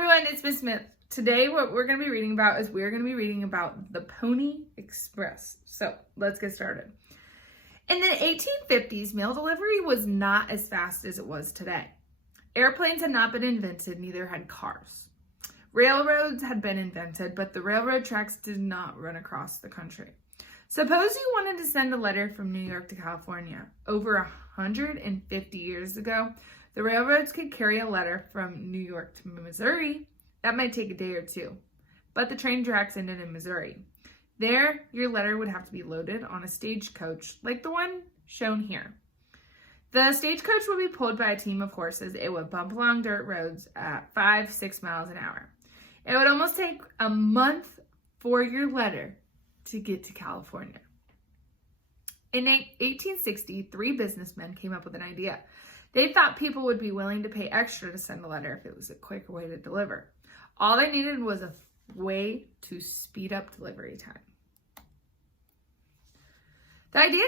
everyone, it's Miss Smith. Today what we're going to be reading about is the Pony Express. So let's get started. In the 1850s, mail delivery was not as fast as it was today. Airplanes had not been invented, neither had cars. Railroads had been invented, but the railroad tracks did not run across the country. Suppose you wanted to send a letter from New York to California. Over 150 years ago, the railroads could carry a letter from New York to Missouri. That might take a day or two, but the train tracks ended in Missouri. There, your letter would have to be loaded on a stagecoach like the one shown here. The stagecoach would be pulled by a team of horses. It would bump along dirt roads at 5-6 miles an hour. It would almost take a month for your letter to get to California. In 1860, 3 businessmen came up with an idea. They thought people would be willing to pay extra to send a letter if it was a quicker way to deliver. All they needed was a way to speed up delivery time. The idea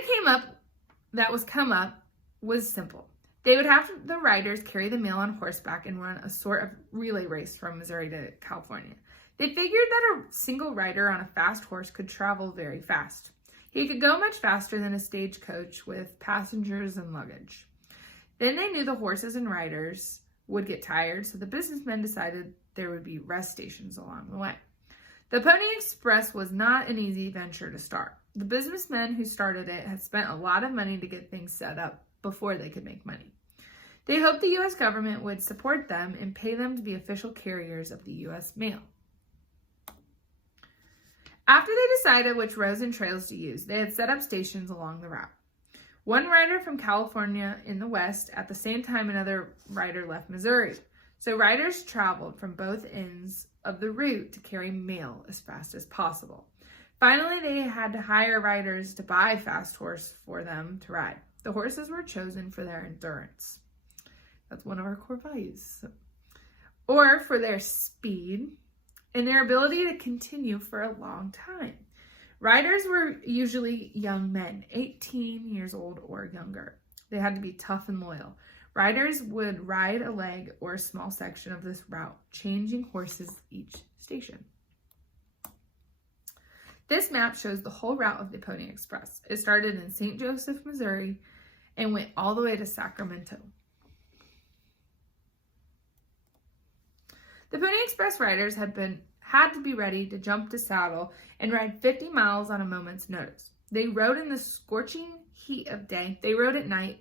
was simple. They would have the riders carry the mail on horseback and run a sort of relay race from Missouri to California. They figured that a single rider on a fast horse could travel very fast. He could go much faster than a stagecoach with passengers and luggage. Then they knew the horses and riders would get tired, so the businessmen decided there would be rest stations along the way. The Pony Express was not an easy venture to start. The businessmen who started it had spent a lot of money to get things set up before they could make money. They hoped the U.S. government would support them and pay them to be official carriers of the U.S. mail. After they decided which roads and trails to use, they had set up stations along the route. One rider from California in the west, at the same time another rider left Missouri. So riders traveled from both ends of the route to carry mail as fast as possible. Finally, they had to hire riders to buy fast horse for them to ride. The horses were chosen for their endurance. That's one of our core values. Or for their speed and their ability to continue for a long time. Riders were usually young men, 18 years old or younger. They had to be tough and loyal. Riders would ride a leg or a small section of this route, changing horses each station. This map shows the whole route of the Pony Express. It started in St. Joseph, Missouri, and went all the way to Sacramento. The Pony Express riders had to be ready to jump to saddle and ride 50 miles on a moment's notice. They rode in the scorching heat of day. They rode at night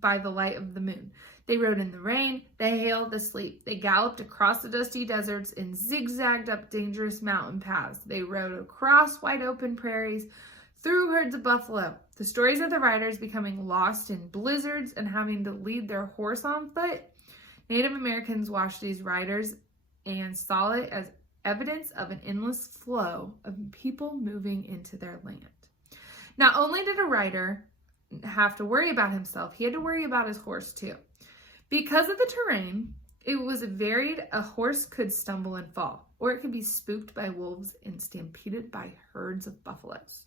by the light of the moon. They rode in the rain, the hail, the sleet. They galloped across the dusty deserts and zigzagged up dangerous mountain paths. They rode across wide open prairies, through herds of buffalo. The stories of the riders becoming lost in blizzards and having to lead their horse on foot. Native Americans watched these riders and saw it as evidence of an endless flow of people moving into their land. Not only did a rider have to worry about himself, he had to worry about his horse too. Because of the terrain, it was varied. A horse could stumble and fall, or it could be spooked by wolves and stampeded by herds of buffaloes.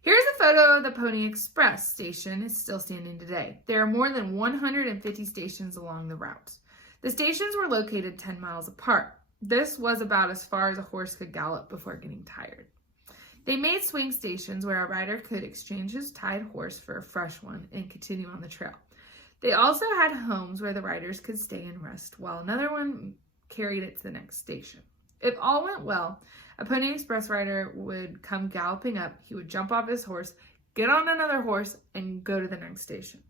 Here's a photo of the Pony Express station. It's still standing today. There are more than 150 stations along the route. The stations were located 10 miles apart. This was about as far as a horse could gallop before getting tired. They made swing stations where a rider could exchange his tied horse for a fresh one and continue on the trail. They also had homes where the riders could stay and rest while another one carried it to the next station. If all went well, a Pony Express rider would come galloping up. He would jump off his horse, get on another horse, and go to the next station.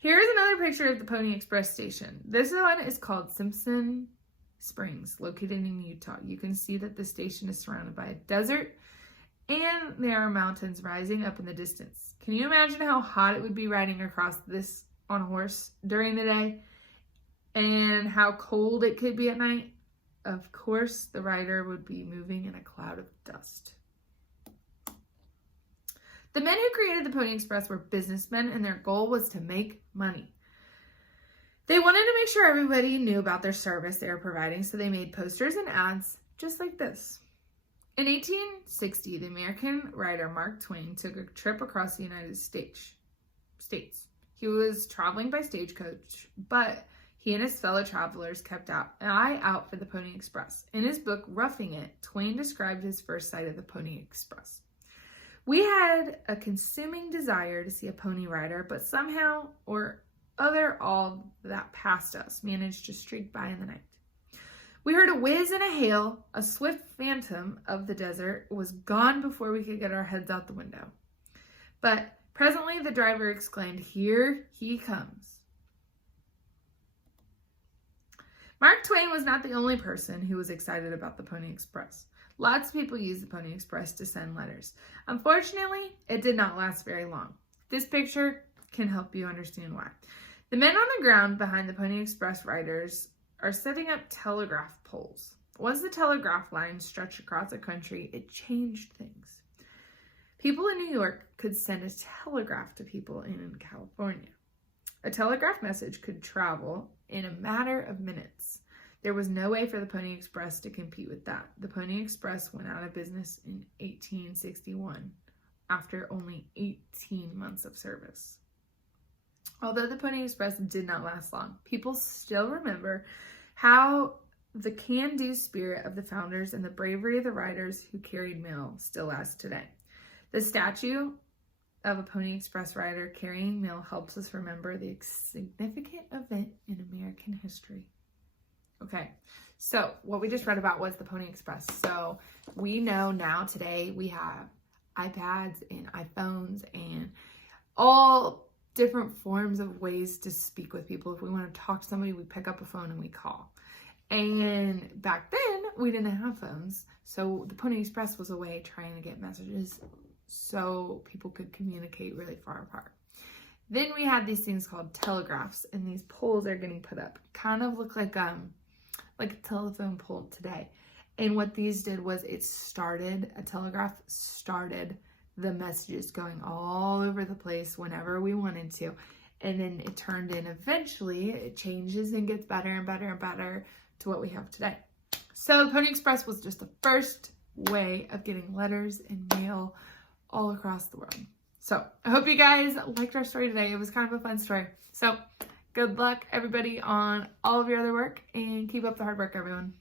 Here's another picture of the Pony Express station. This one is called Simpson Springs, located in Utah. You can see that the station is surrounded by a desert and there are mountains rising up in the distance. Can you imagine how hot it would be riding across this on a horse during the day and how cold it could be at night? Of course, the rider would be moving in a cloud of dust. The men who created the Pony Express were businessmen, and their goal was to make money. They wanted to make sure everybody knew about their service they were providing, so they made posters and ads just like this. In 1860, the American writer Mark Twain took a trip across the United States. He was traveling by stagecoach, but he and his fellow travelers kept an eye out for the Pony Express. In his book, Roughing It, Twain described his first sight of the Pony Express. We had a consuming desire to see a pony rider, but somehow or other all that passed us managed to streak by in the night. We heard a whiz and a hail. A swift phantom of the desert was gone before we could get our heads out the window. But presently the driver exclaimed, "Here he comes." Mark Twain was not the only person who was excited about the Pony Express. Lots of people used the Pony Express to send letters. Unfortunately, it did not last very long. This picture can help you understand why. The men on the ground behind the Pony Express riders are setting up telegraph poles. Once the telegraph line stretched across the country, it changed things. People in New York could send a telegraph to people in California. A telegraph message could travel in a matter of minutes. There was no way for the Pony Express to compete with that. The Pony Express went out of business in 1861 after only 18 months of service. Although the Pony Express did not last long, people still remember how the can-do spirit of the founders and the bravery of the riders who carried mail still lasts today. The statue of a Pony Express rider carrying mail helps us remember the significant event in American history. Okay, so what we just read about was the Pony Express. So we know now today we have iPads and iPhones and all different forms of ways to speak with people. If we want to talk to somebody, we pick up a phone and we call. And back then, we didn't have phones. So the Pony Express was a way trying to get messages so people could communicate really far apart. Then we had these things called telegraphs, and these poles are getting put up. Kind of look like a telephone pole today. And what these did was a telegraph started the messages going all over the place whenever we wanted to. And then it turned in, eventually it changes and gets better and better and better to what we have today. So the Pony Express was just the first way of getting letters and mail all across the world. So I hope you guys liked our story today. It was kind of a fun story. So good luck everybody on all of your other work, and keep up the hard work, everyone.